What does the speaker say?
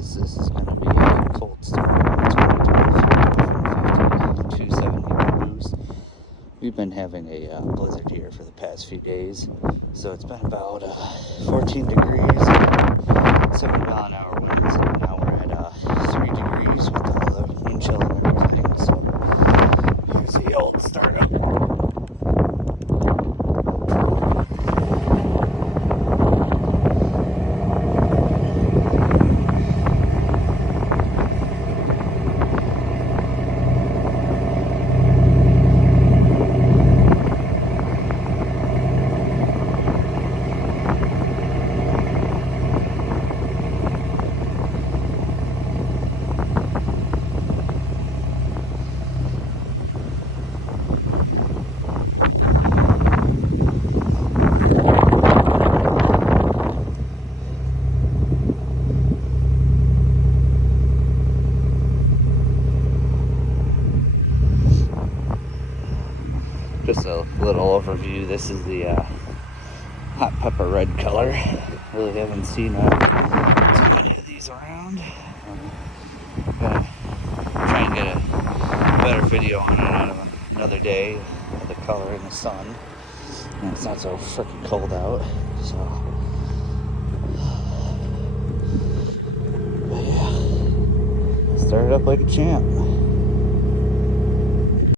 guys. This is going to be a cold start on 2023 270 Ecoboost. We've been having a blizzard here for the past few days, so it's been about 14 degrees, 70-mile-an-hour winds, and now we're at 3 degrees with all the wind chill and everything. So here's the old startup. Just a little overview. This is the hot pepper red color. Really haven't seen too many of these around. Gonna try and get a better video on it out of another day of the color in the sun. And it's not so freaking cold out. So, but yeah, started up like a champ.